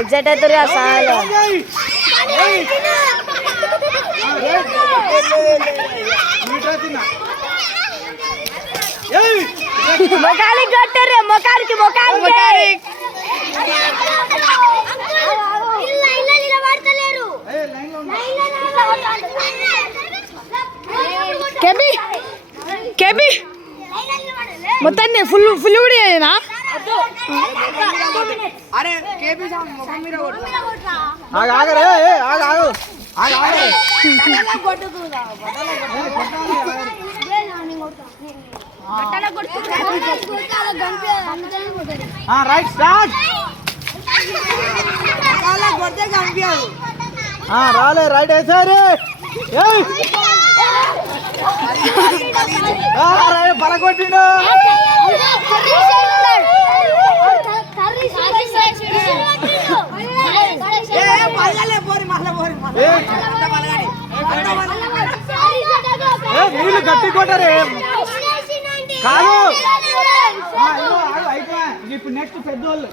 Excite అవుతారు ఆ సాంగ్లో. మొఖానికి కొట్టారు, మొఖానికి కేబీ మొత్తాన్ని ఫుల్ కూడా అయినా. Right start. రాలే రైట్ వేసారు. బలగొట్టిండు. నీళ్ళు గట్టి కొట్టారే కాదు. ఇప్పుడు నెక్స్ట్ పెద్దోళ్ళు